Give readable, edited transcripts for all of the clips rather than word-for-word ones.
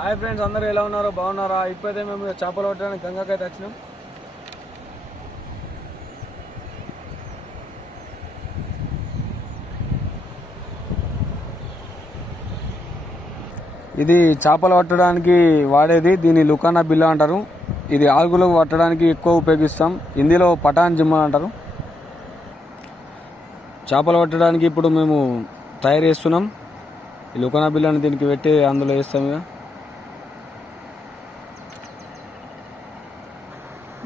Hi friends, అందరూ ఎలా ఉన్నారో బాగున్నారా? ఇప్పుడైతే మేము చేపలు పట్టడానికి గంగకైతే వచ్చినాం. ఇది చేపలు పట్టడానికి వాడేది, దీన్ని లుకానా బిల్ల అంటారు. ఇది ఆల్గులు పట్టడానికి ఎక్కువ ఉపయోగిస్తాం. హిందీలో పటాన్ జిమ్మా అంటారు. చేపలు పట్టడానికి ఇప్పుడు మేము తయారు చేస్తున్నాం. ఈ లుకానా బిల్లని దీనికి పెట్టి అందులో వేస్తాం. ఇక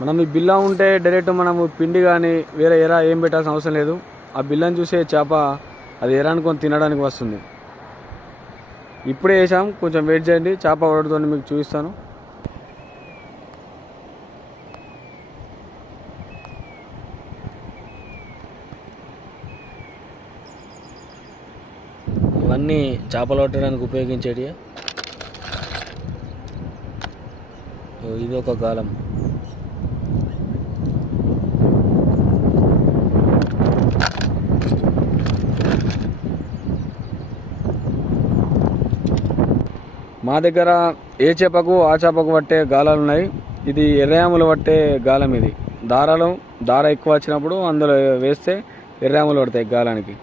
మనం ఈ బిల్ల ఉంటే డైరెక్ట్ మనము పిండి కానీ వేరే ఎరా ఏం పెట్టాల్సిన అవసరం లేదు. ఆ బిల్లని చూసే చేప అది ఎరానుకొని తినడానికి వస్తుంది. ఇప్పుడే వేసాం, కొంచెం వెయిట్ చేయండి, చేప పడుతుంది మీకు చూపిస్తాను. ఇవన్నీ చేపలు పట్టడానికి ఉపయోగించేటి. ఇది ఒక గాలం. మా దగ్గర ఏ చేపకు ఆ చేపకు పట్టే గాలాలు ఉన్నాయి. ఇది ఎర్రయాములు పట్టే గాలం. ఇది దార ఎక్కువ వచ్చినప్పుడు అందులో వేస్తే ఎర్రయాములు పడతాయి గాలానికి.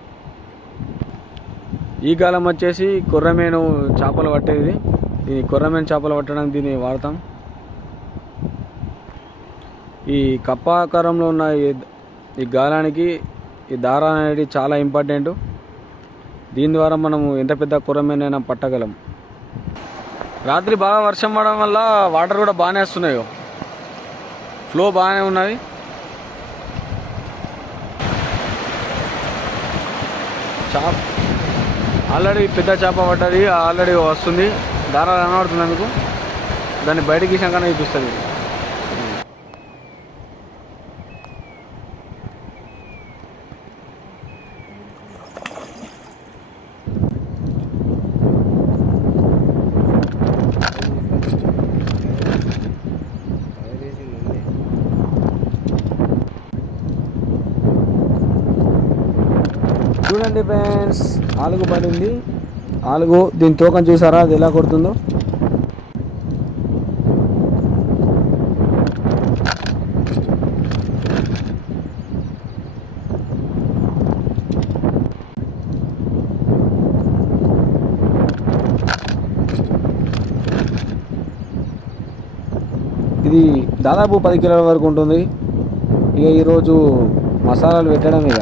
ఈ గాలం వచ్చేసి కొర్రమేను చేపలు పట్టేది. ఈ కొర్రమేను చేపలు పట్టడానికి దీన్ని వాడతాం. ఈ కప్పాకారంలో ఉన్న ఈ గాలానికి ఈ దార అనేది చాలా ఇంపార్టెంట్. దీని ద్వారా మనము ఎంత పెద్ద కొర్రమేనైనా పట్టగలం. రాత్రి బాగా వర్షం పడడం వల్ల వాటర్ కూడా బాగానే వస్తున్నాయి, ఫ్లో బాగానే ఉన్నది. ఆల్రెడీ పెద్ద చేప పడ్డది, ఆల్రెడీ వస్తుంది. దారా కనబడుతుంది మీకు, దాన్ని బయటకి తీసాకనే చూపిస్తుంది. చూడండి ఫ్రెండ్స్, ఆలుగు పడింది. ఆలుగు దీని తోకం చూసారా అది ఎలా కొడుతుందో. ఇది దాదాపు 10 కిలోల వరకు ఉంటుంది. ఇక ఈరోజు మసాలాలు పెట్టడం. ఇక